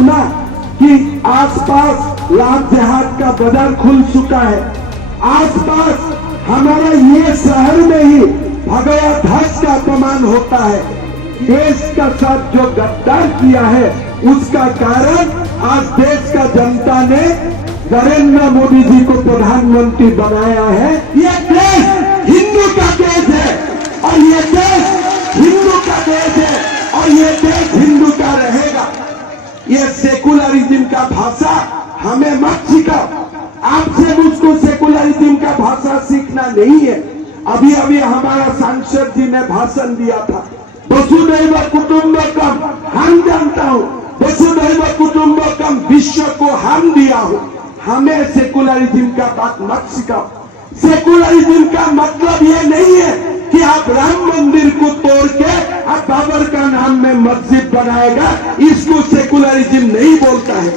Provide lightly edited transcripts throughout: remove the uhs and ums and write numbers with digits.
सुना कि आसपास लाख जहाज का बाजार खुल चुका है। आसपास हमारा ये शहर में ही भगवा ध्वज का अपमान होता है। देश का साथ जो गद्दार किया है उसका कारण आज देश का जनता ने नरेंद्र मोदी जी को प्रधानमंत्री बनाया है। ये देश हिंदू का देश है और ये देश हिंदू का देश है और ये देश हिंदू का रहेगा। ये सेकुलरिज्म का भाषा हमें मत सिखाओ। आपसे मुझको सेकुलरिज्म का भाषा सीखना नहीं है। अभी अभी हमारा सांसद जी ने भाषण दिया था, वसुधैव कुटुंबकम, हम जानता हूँ वसुधैव कुटुंबकम विश्व को हम दिया हूँ। हमें सेकुलरिज्म का बात मत सिखाओ। सेकुलरिज्म का मतलब ये नहीं है कि आप राम मंदिर को तोड़ के आप बाबर का नाम में मस्जिद बनाएगा, इसको सेकुलरिज्म नहीं बोलता है।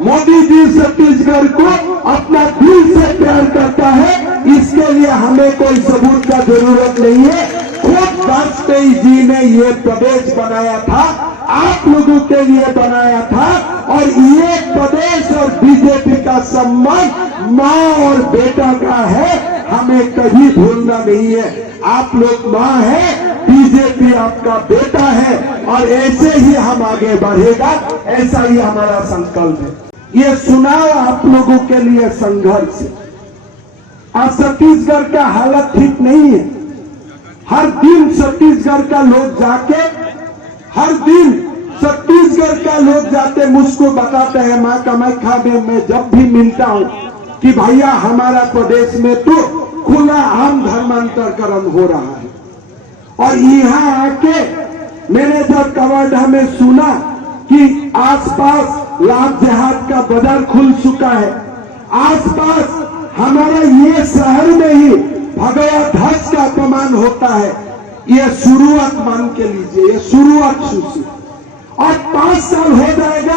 मोदी जी छत्तीसगढ़ को अपना दिल से प्यार करता है, इसके लिए हमें कोई सबूत का जरूरत नहीं है। खुद वाजपेयी जी ने ये प्रदेश बनाया था, आप लोगों के लिए बनाया था और ये प्रदेश और बीजेपी का संबंध माँ और बेटा का है, हमें कभी भूलना नहीं है। आप लोग माँ है, बीजेपी आपका बेटा है और ऐसे ही हम आगे बढ़ेगा, ऐसा ही हमारा संकल्प है। ये चुनाव आप लोगों के लिए संघर्ष है। आज छत्तीसगढ़ का हालत ठीक नहीं है। हर दिन छत्तीसगढ़ का लोग जाके, हर दिन छत्तीसगढ़ का लोग जाते मुझको बताते हैं, माँ कामाख्या में मैं जब भी मिलता हूँ कि भैया हमारा प्रदेश में तो खुला आम धर्मांतरकरण हो रहा है। और यहाँ आके मैंने जब कवर्धा में सुना कि आसपास लाख जहाज का बाजार खुल चुका है, आसपास हमारा ये शहर में ही भगवा ध्वज का अपमान होता है, ये शुरुआत मान के लीजिए, ये शुरुआत सुशी। और 5 साल हो जाएगा,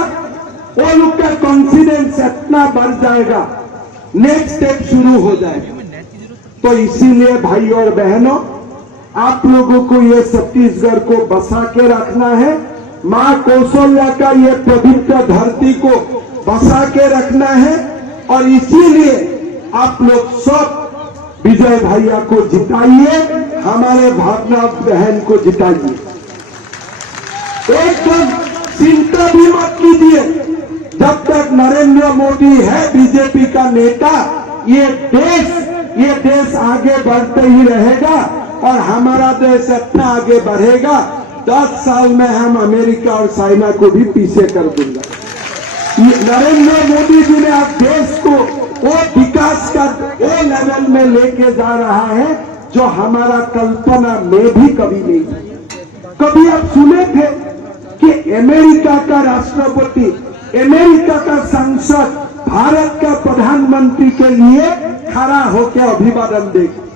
वो लोग का कॉन्फिडेंस इतना बढ़ जाएगा, नेक्स्ट स्टेप शुरू हो जाएगा। तो इसीलिए भाई और बहनों, आप लोगों को ये छत्तीसगढ़ को बसा के रखना है। माँ कौशल्या का ये पवित्र धरती को बसा के रखना है और इसीलिए आप लोग सब विजय भैया को जिताइए, हमारे भावना बहन को जिताइए। एकदम चिंता भी मत कीजिए, जब तक नरेंद्र मोदी है बीजेपी का नेता, ये देश आगे बढ़ते ही रहेगा और हमारा देश इतना आगे बढ़ेगा, 10 साल में हम अमेरिका और चाइना को भी पीछे कर देंगे। नरेंद्र मोदी जी ने आप देश को वो विकास का वो लेवल में लेके जा रहा है जो हमारा कल्पना में भी कभी नहीं था। कभी आप सुने थे कि अमेरिका का राष्ट्रपति, अमेरिका का सांसद भारत का प्रधानमंत्री के लिए खड़ा होकर अभिवादन देगा?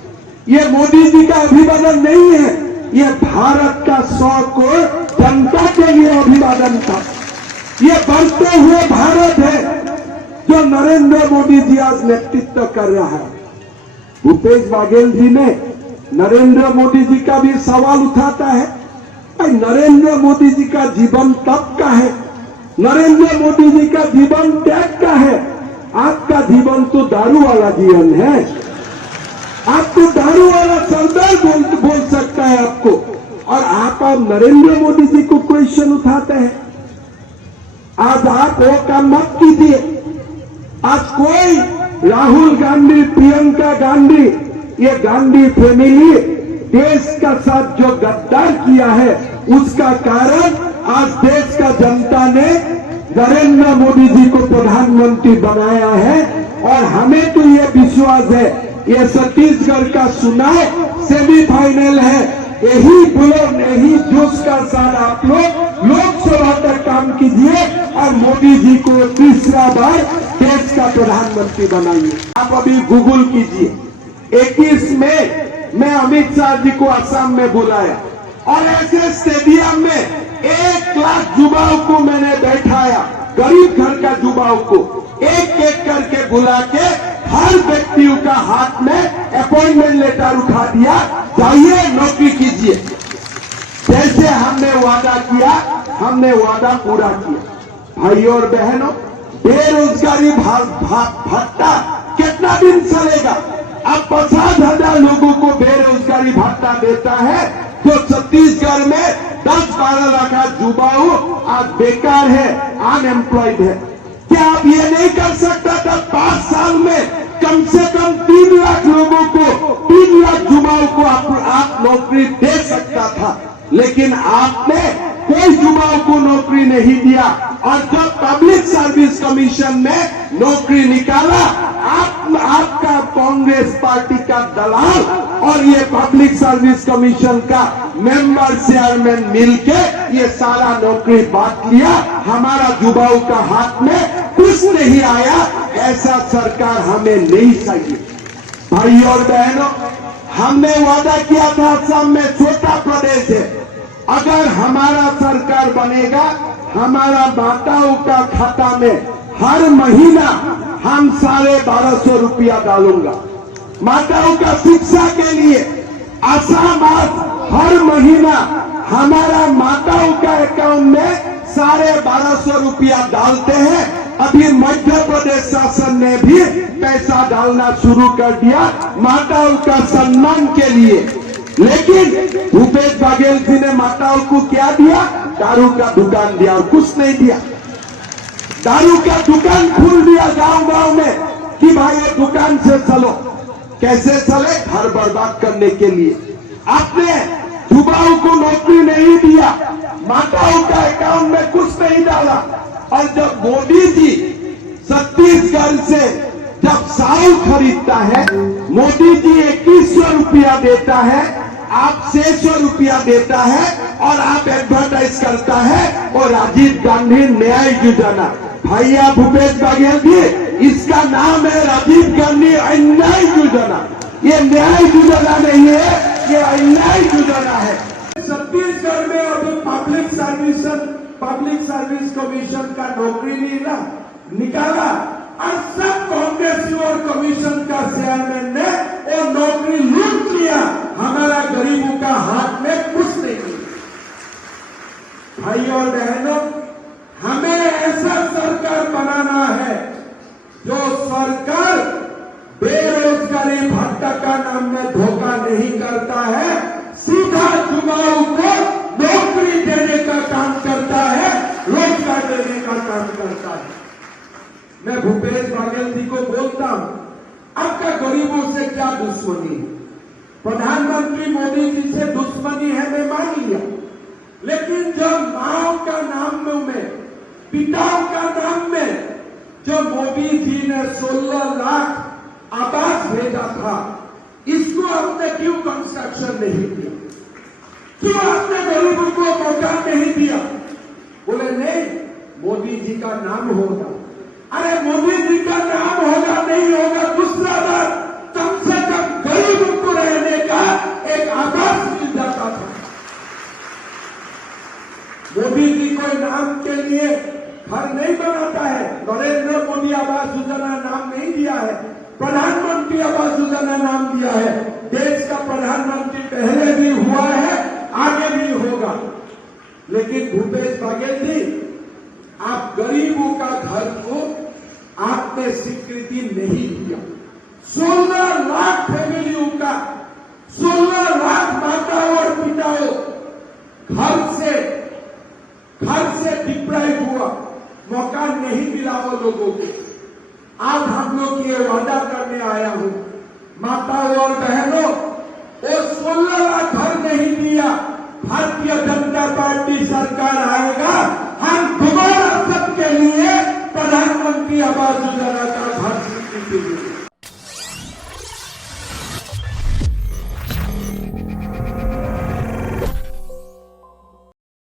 ये मोदी जी का अभिवादन नहीं है, ये भारत का 100 करोड़ जनता के लिए अभिवादन था। ये बढ़ते हुए भारत है जो नरेंद्र मोदी जी आज नेतृत्व कर रहा है। भूपेश बघेल जी ने नरेंद्र मोदी जी का भी सवाल उठाता है, भाई नरेंद्र मोदी जी का जीवन तप का है, नरेंद्र मोदी जी का जीवन त्याग का है। आपका जीवन तो दारू वाला जीवन है, आपको दारू वाला सरदार बोल सकता है आपको, और आप नरेंद्र मोदी जी को क्वेश्चन उठाते हैं। आज आप वो काम मत कीजिए। आज कोई राहुल गांधी, प्रियंका गांधी, ये गांधी फैमिली देश का साथ जो गद्दार किया है उसका कारण आज देश का जनता ने नरेंद्र मोदी जी को प्रधानमंत्री बनाया है। और हमें तो ये विश्वास है, ये छत्तीसगढ़ का चुनाव सेमीफाइनल है, यही बुलंद यही जोश का साथ आप लोग लोकसभा तक काम कीजिए और मोदी जी को तीसरा बार देश का प्रधानमंत्री बनाइए। आप अभी गूगल कीजिए, 21 मई मैं अमित शाह जी को असम में बुलाया और ऐसे स्टेडियम में 1 लाख युवाओं को मैंने बैठाया, गरीब घर का युवाओं को एक एक करके बुला के हर व्यक्तियों का हाथ में अपॉइंटमेंट लेटर उठा दिया, जाइए नौकरी कीजिए। जैसे हमने वादा किया, हमने वादा पूरा किया। भाइयों और बहनों, बेरोजगारी भत्ता कितना दिन चलेगा? अब 50,000 लोगों को बेरोजगारी भत्ता देता है, जो छत्तीसगढ़ में 10-12 लाख युवाओं आज बेकार है, अनएम्प्लॉयड है। क्या आप ये नहीं कर सकता था 5 साल में कम से कम 3 लाख लोगों को, 3 लाख युवाओं को आप नौकरी दे सकता था? लेकिन आपने कोई युवाओं को नौकरी नहीं दिया। और जब पब्लिक सर्विस कमीशन में नौकरी निकाला, आपका कांग्रेस पार्टी का दलाल और ये पब्लिक सर्विस कमीशन का मेंबर चेयरमैन मिलके ये सारा नौकरी बांट लिया। हमारा युवाओं का हाथ में कुछ नहीं आया। ऐसा सरकार हमें नहीं चाहिए। भाइयों और बहनों, हमने वादा किया था असम में छोटा प्रदेश है, अगर हमारा सरकार बनेगा, हमारा माताओं का खाता में हर महीना हम 1250 रुपया डालूंगा। माताओं का शिक्षा के लिए असम हर महीना हमारा माताओं का अकाउंट में 1250 रुपया डालते हैं। अभी मध्य प्रदेश शासन ने भी पैसा डालना शुरू कर दिया माताओं का सम्मान के लिए। लेकिन भूपेश बघेल जी ने माताओं को क्या दिया? दारू का दुकान दिया और कुछ नहीं दिया। दारू का दुकान खोल दिया गांव-गांव में कि भाई ये दुकान से चलो। कैसे चले? घर बर्बाद करने के लिए। आपने युवाओं को नौकरी नहीं दिया, माताओं का अकाउंट में कुछ नहीं डाला। और जब मोदी जी छत्तीसगढ़ से जब साउल खरीदता है, मोदी जी 2100 रुपया देता है, आप 600 रुपया देता है और आप एडवर्टाइज करता है और राजीव गांधी न्याय योजना। भैया भूपेश बघेल जी, इसका नाम है राजीव गांधी अन्याय योजना। ये न्याय योजना नहीं है, ये अन्याय योजना है। छत्तीसगढ़ में अभी पब्लिक सर्विस कमीशन का नौकरी निकाला और सब कांग्रेसियों और कमीशन का चेयरमैन ने वो नौकरी लूट लिया। हमारा गरीबों का हाथ में कुछ नहीं है। भाइयों और बहनों, हमें ऐसा सरकार बनाना है जो सरकार बेरोजगारी भत्ता का नाम में धोखा नहीं करता है, सीधा युवाओं को नौकरी देने का काम करता है, रोजगार देने का काम करता है। मैं भूपेश बघेल जी को बोलता हूं, आपका गरीबों से क्या दुश्मनी है? प्रधानमंत्री मोदी जी से दुश्मनी है, मैं मान लिया। लेकिन जब माओ का नाम में, पिताओं का नाम में जो मोदी जी ने 16 लाख आवास भेजा था, इसको आपने क्यों कंस्ट्रक्शन नहीं किया? क्यों आपने गरीबों को मौका नहीं दिया? बोले नहीं, मोदी जी का नाम होगा। अरे मोदी जी का नाम होगा नहीं होगा दूसरा बात, कम से कम गरीबों को रहने का एक आवास मिल जाता था। मोदी जी कोई नाम के लिए घर नहीं बनाता है। नरेंद्र मोदी आवास योजना नाम नहीं दिया है, प्रधानमंत्री आवास योजना नाम दिया है। देश का प्रधानमंत्री पहले भी हुआ है, आगे भी होगा। लेकिन भूपेश बघेल जी, आप गरीबों का घर को आपने स्वीकृति नहीं दिया। 16 लाख फैमिलियों का, 16 लाख माताओं और पिताओं घर से डिप्राइव हुआ, मौका नहीं मिला वो लोगों को। आज हम लोग ये वादा करने आया हूं, माताओं और बहनों, वो 16 लाख घर नहीं दिया। भारतीय जनता पार्टी सरकार आएगा, हम दोबारा सबके लिए प्रधानमंत्री आवास योजना का घर स्वीकृति देंगे।